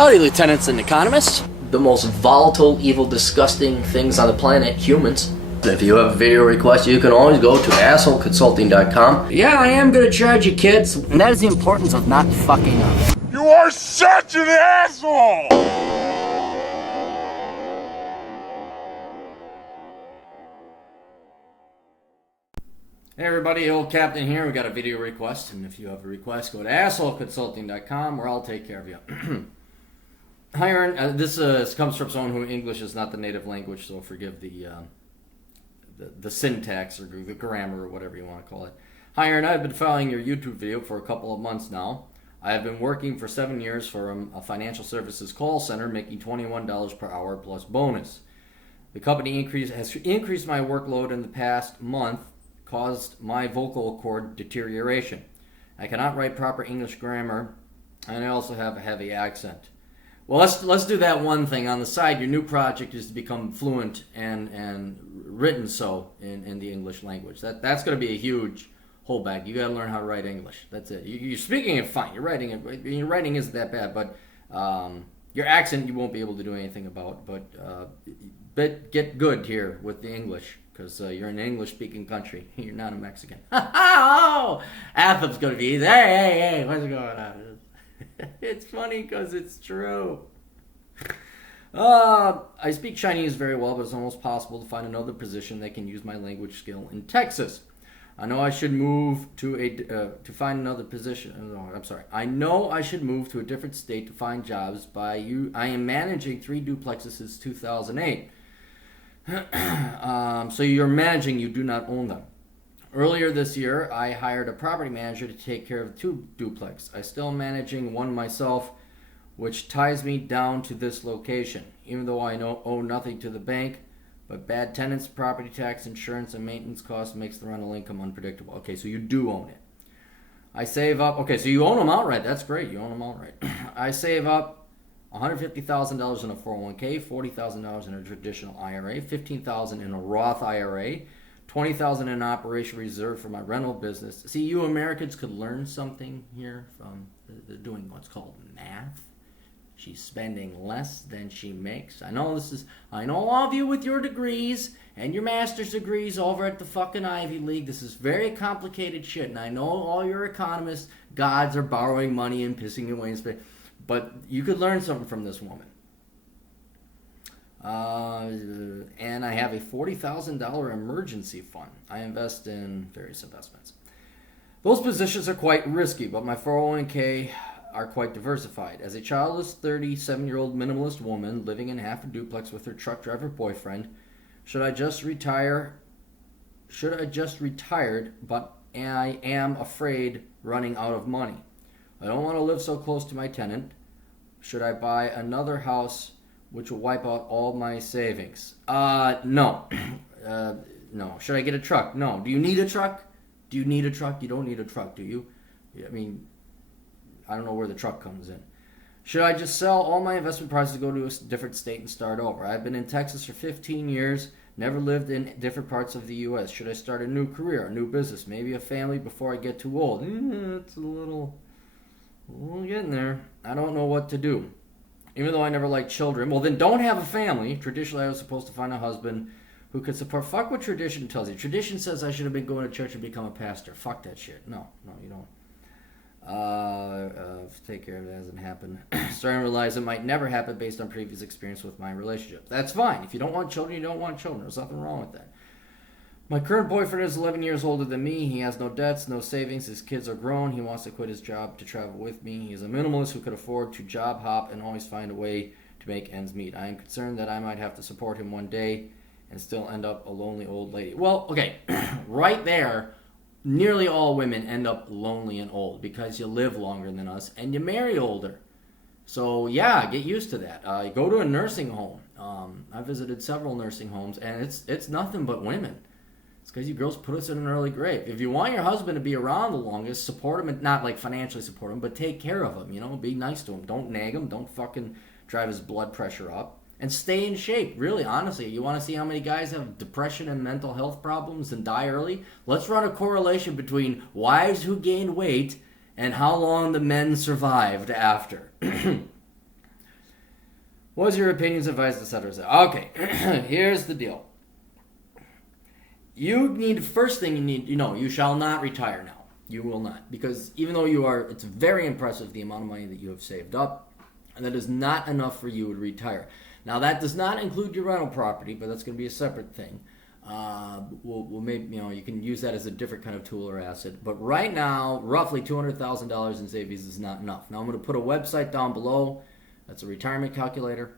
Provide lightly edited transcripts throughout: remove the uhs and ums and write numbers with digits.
Howdy, lieutenants and economists. The most volatile, evil, disgusting things on the planet, humans. If you have a video request, you can always go to assholeconsulting.com. Yeah, I am gonna charge you, kids. And that is the importance of not fucking up. You are such an asshole! Hey everybody, old Captain here. We got a video request, and if you have a request, go to assholeconsulting.com where I'll take care of you. Hi Aaron, this comes from someone who English is not the native language, so forgive the syntax or the grammar or whatever you want to call it. Hi Aaron, I've been following your YouTube video for a couple of months now. I have been working for 7 years for a financial services call center, making $21 per hour plus bonus. The company has increased my workload in the past month, caused my vocal cord deterioration. I cannot write proper English grammar, and I also have a heavy accent. Well, let's do that one thing on the side. Your new project is to become fluent and written so in the English language. That's going to be a huge holdback. You got to learn how to write English. That's it. You're speaking it fine. Your writing isn't that bad, but your accent you won't be able to do anything about. But get good here with the English. Because you're in an English-speaking country. You're not a Mexican. Oh! Anthem's going to be easy. Hey, what's going on? It's funny because it's true. I speak Chinese very well, but it's almost possible to find another position that can use my language skill in Texas. I know I should move to find another position. No, I'm sorry. I know I should move to a different state to find jobs. I am managing 3 duplexes since 2008. So you're managing, you do not own them. Earlier this year, I hired a property manager to take care of 2 duplex. I still am managing one myself, which ties me down to this location. Even though I owe nothing to the bank, but bad tenants, property tax, insurance, and maintenance costs makes the rental income unpredictable. Okay, so you do own it. I save up. Okay, so you own them outright. That's great. You own them outright. I save up $150,000 in a 401k, $40,000 in a traditional IRA, $15,000 in a Roth IRA, $20,000 in operation reserve for my rental business. See, you Americans could learn something here from doing what's called math. She's spending less than she makes. I know all of you with your degrees and your master's degrees over at the fucking Ivy League. This is very complicated shit, and I know all your economists gods are borrowing money and pissing away and spending. But you could learn something from this woman. And I have a $40,000 emergency fund. I invest in various investments. Those positions are quite risky, but my 401k are quite diversified. As a childless 37-year-old minimalist woman living in half a duplex with her truck driver boyfriend, should I just retired, but I am afraid running out of money. I don't want to live so close to my tenant. Should I buy another house which will wipe out all my savings? No. No. Should I get a truck? No. Do you need a truck? You don't need a truck, do you? I mean, I don't know where the truck comes in. Should I just sell all my investment prices, go to a different state and start over? I've been in Texas for 15 years, never lived in different parts of the U.S. Should I start a new career, a new business, maybe a family before I get too old? It's a little... We're getting there. I don't know what to do. Even though I never liked children. Well, then don't have a family. Traditionally, I was supposed to find a husband who could support. Fuck what tradition tells you. Tradition says I should have been going to church and become a pastor. Fuck that shit. No, you don't. Take care of it. It hasn't happened. Starting to realize it might never happen based on previous experience with my relationship. That's fine. If you don't want children, you don't want children. There's nothing wrong with that. My current boyfriend is 11 years older than me. He has no debts, no savings. His kids are grown. He wants to quit his job to travel with me. He's a minimalist who could afford to job hop and always find a way to make ends meet. I am concerned that I might have to support him one day and still end up a lonely old lady. Well, okay, right there, nearly all women end up lonely and old because you live longer than us and you marry older. So yeah, get used to that. Go to a nursing home. I visited several nursing homes, and it's nothing but women. It's because you girls put us in an early grave. If you want your husband to be around the longest, support him, and not like financially support him, but take care of him, be nice to him. Don't nag him. Don't fucking drive his blood pressure up. And stay in shape. Really, honestly, you want to see how many guys have depression and mental health problems and die early? Let's run a correlation between wives who gained weight and how long the men survived after. What's your opinions, advice, etc.? Okay, here's the deal. First thing you need, you shall not retire now. You will not. Because even though it's very impressive the amount of money that you have saved up, and that is not enough for you to retire. Now, that does not include your rental property, but that's going to be a separate thing. We'll maybe, you can use that as a different kind of tool or asset. But right now, roughly $200,000 in savings is not enough. Now, I'm going to put a website down below. That's a retirement calculator.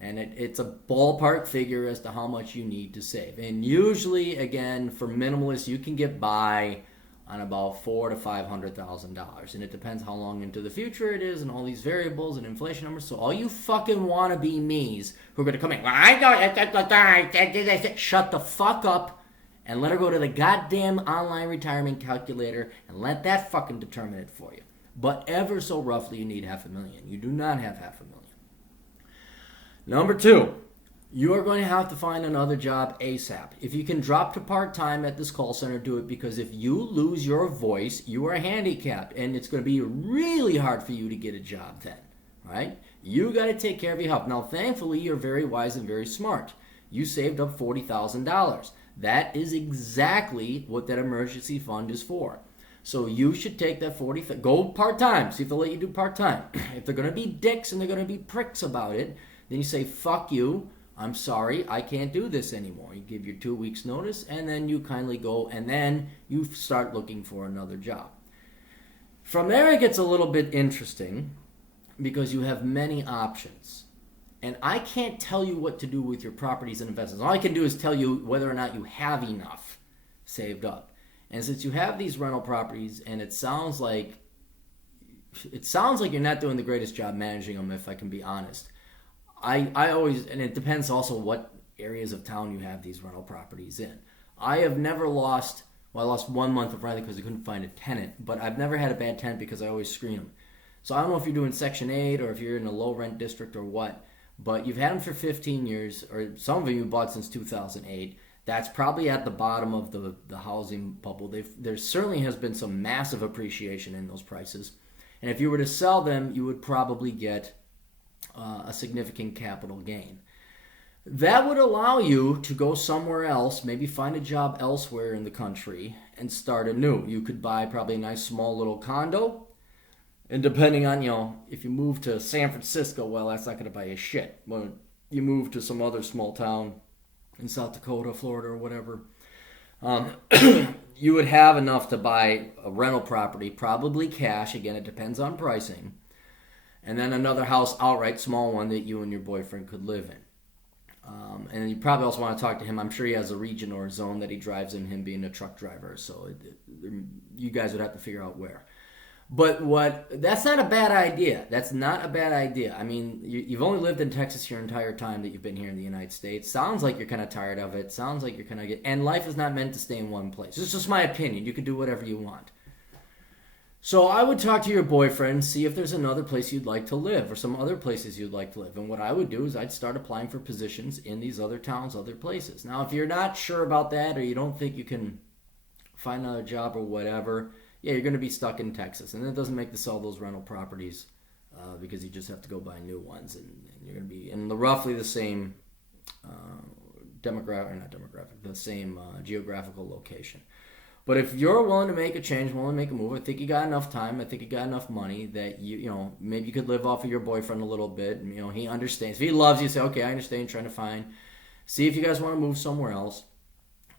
And it's a ballpark figure as to how much you need to save. And usually, again, for minimalists, you can get by on about $400,000 to $500,000, and it depends how long into the future it is, and all these variables and inflation numbers. So all you fucking wannabe me's who are going to come in, well, I know, shut the fuck up and let her go to the goddamn online retirement calculator and let that fucking determine it for you. But ever so roughly, you need $500,000. You do not have $500,000. Number two, you are going to have to find another job ASAP. If you can drop to part-time at this call center, do it, because if you lose your voice, you are handicapped, and it's going to be really hard for you to get a job then, right? You got to take care of your health. Now, thankfully, you're very wise and very smart. You saved up $40,000. That is exactly what that emergency fund is for. So you should take that go part-time. See if they'll let you do part-time. If they're going to be dicks and they're going to be pricks about it, then you say, fuck you. I'm sorry, I can't do this anymore. You give your 2 weeks notice, and then you kindly go, and then you start looking for another job. From there, it gets a little bit interesting because you have many options. And I can't tell you what to do with your properties and investments. All I can do is tell you whether or not you have enough saved up. And since you have these rental properties, and it sounds like you're not doing the greatest job managing them, if I can be honest. I always, and it depends also what areas of town you have these rental properties in. I have never lost, I lost 1 month of rent because I couldn't find a tenant, but I've never had a bad tenant because I always screen them. So I don't know if you're doing Section 8 or if you're in a low rent district or what, but you've had them for 15 years, or some of you bought since 2008. That's probably at the bottom of the housing bubble. There certainly has been some massive appreciation in those prices. And if you were to sell them, you would probably get a significant capital gain. That would allow you to go somewhere else, maybe find a job elsewhere in the country and start anew. You could buy probably a nice small little condo, and depending on, if you move to San Francisco, well, that's not going to buy you shit. But you move to some other small town in South Dakota, Florida, or whatever, you would have enough to buy a rental property, probably cash. Again, it depends on pricing. And then another house outright, small one that you and your boyfriend could live in. And you probably also want to talk to him. I'm sure he has a region or a zone that he drives in, him being a truck driver. So you guys would have to figure out where. But that's not a bad idea. That's not a bad idea. I mean, you've only lived in Texas your entire time that you've been here in the United States. Sounds like you're kind of tired of it. Sounds like you're kind of and life is not meant to stay in one place. It's just my opinion. You can do whatever you want. So I would talk to your boyfriend, see if there's another place you'd like to live or some other places you'd like to live. And what I would do is I'd start applying for positions in these other towns, other places. Now, if you're not sure about that or you don't think you can find another job or whatever, yeah, you're going to be stuck in Texas. And it doesn't make to sell those rental properties because you just have to go buy new ones. And you're going to be in roughly the same the same geographical location. But if you're willing to make a change, willing to make a move, I think you got enough time. I think you got enough money that maybe you could live off of your boyfriend a little bit. And, he understands. If he loves you, say, okay, I understand. You're trying to find. See if you guys want to move somewhere else.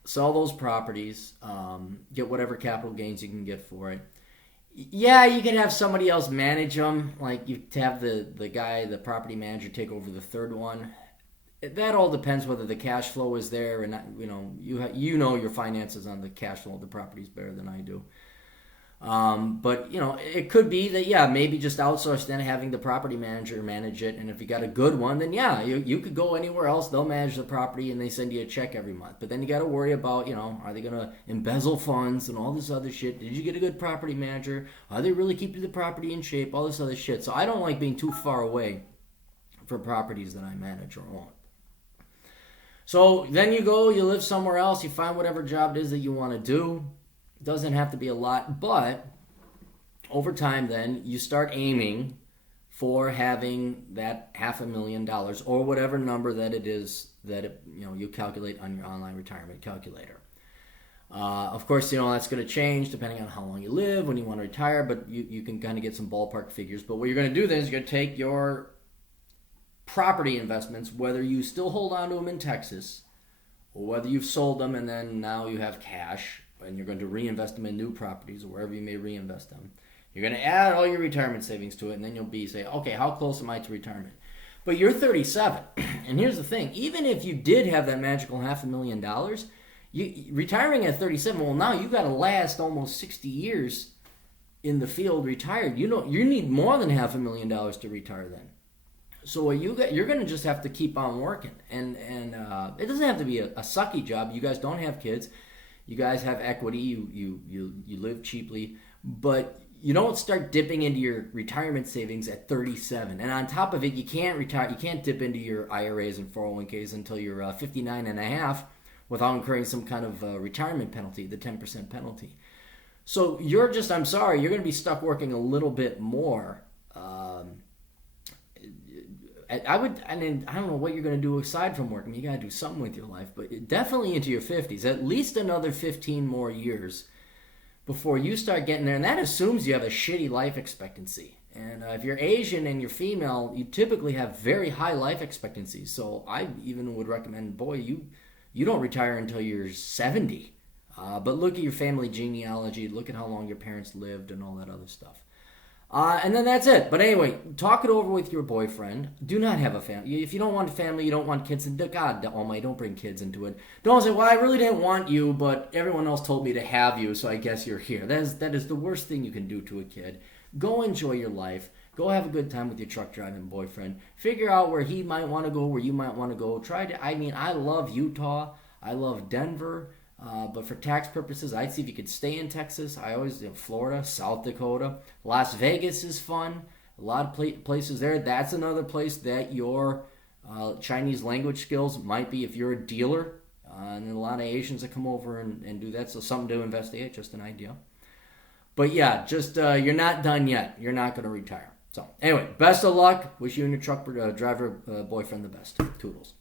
Sell those properties. Get whatever capital gains you can get for it. Yeah, you can have somebody else manage them. Like you have the property manager, take over the third one. That all depends whether the cash flow is there and not, you know your finances on the cash flow of the properties better than I do. But it could be that maybe just outsource then having the property manager manage it, and if you got a good one, then you could go anywhere else. They'll manage the property and they send you a check every month. But then you got to worry about are they gonna embezzle funds and all this other shit? Did you get a good property manager? Are they really keeping the property in shape? All this other shit. So I don't like being too far away for properties that I manage or own. So then you live somewhere else, you find whatever job it is that you want to do. It doesn't have to be a lot, but over time then you start aiming for having that $500,000 or whatever number that it is that you calculate on your online retirement calculator. Of course, that's going to change depending on how long you live, when you want to retire, but you can kind of get some ballpark figures. But what you're going to do then is you're going to take your property investments, whether you still hold on to them in Texas or whether you've sold them and then now you have cash and you're going to reinvest them in new properties or wherever you may reinvest them. You're going to add all your retirement savings to it, and then you'll say, okay, how close am I to retirement? But you're 37, and here's the thing. Even if you did have that magical $500,000, retiring at 37, well, now you got to last almost 60 years in the field retired. You need more than $500,000 to retire then. So what you're going to just have to keep on working, and it doesn't have to be a sucky job. You guys don't have kids. You guys have equity. You live cheaply, but you don't start dipping into your retirement savings at 37. And on top of it, you can't retire. You can't dip into your IRAs and 401ks until you're 59 and a half without incurring some kind of retirement penalty, the 10% penalty. So I'm sorry, you're going to be stuck working a little bit more. I don't know what you're going to do aside from working. You got to do something with your life, but definitely into your 50s, at least another 15 more years before you start getting there. And that assumes you have a shitty life expectancy. And if you're Asian and you're female, you typically have very high life expectancies. So I even would recommend, you don't retire until you're 70. But look at your family genealogy, look at how long your parents lived and all that other stuff. And then that's it. But anyway, talk it over with your boyfriend. Do not have a family. If you don't want a family, you don't want kids, and God almighty, don't bring kids into it. Don't say, well, I really didn't want you, but everyone else told me to have you, so I guess you're here. That is the worst thing you can do to a kid. Go enjoy your life. Go have a good time with your truck driving boyfriend. Figure out where he might want to go, where you might want to go. I love Utah. I love Denver. But for tax purposes, I'd see if you could stay in Texas. Florida, South Dakota. Las Vegas is fun. A lot of places there. That's another place that your Chinese language skills might be if you're a dealer. And a lot of Asians that come over and do that. So something to investigate, just an idea. But yeah, you're not done yet. You're not going to retire. So anyway, best of luck. Wish you and your truck driver boyfriend the best. Toodles.